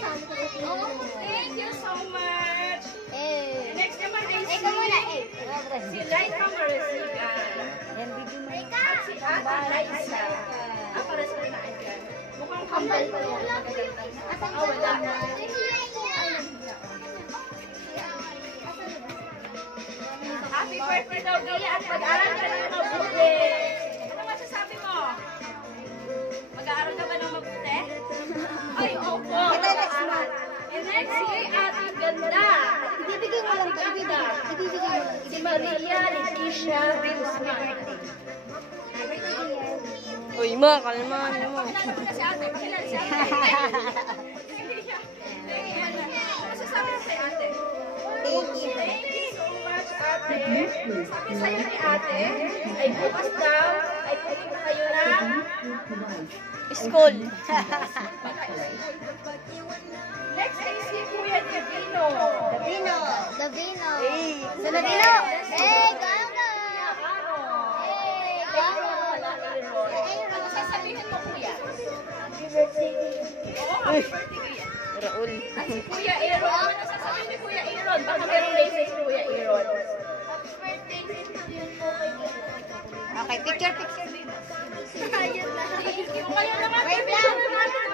Thank you so much. Next naman ay si Laika Marasigan. At si Ate Laisa. Para sa naan. Mukhang kambal pa yan. Wala na. Happy birthday daw, Gaya, at mag-aaral ka ng mabuti. Ano masasabi mo? Mag-aaral ka ba ng mabuti? Ay, opo. And next, si Ate Ganda. Ibibigay mo lang ito. Ibibigay mo. Si Maria Leticia Guzman. Uy, ma, kalmahan mo. Pakilala si ate. Pakilala si ate. Masasabi mo si ate? Thank you. Thank you so much, ate. Sabi sa'yo ni ate, ay bukas daw, ay pupunta kayo ng School. next ay si Kuya Divino. Davino. Hey. Sa Davino. Hey, gaga. Ano sasabihin mo, Kuya? Happy birthday. Oo, happy birthday, Kuya. Raul. At si Kuya Aaron, ano sasabihin ni Kuya Aaron? Baka meron message si Kuya Aaron. Happy birthday po kay Okay, picture. Ayun na. Thank you. Kayo naman, Wait picture lang. natin.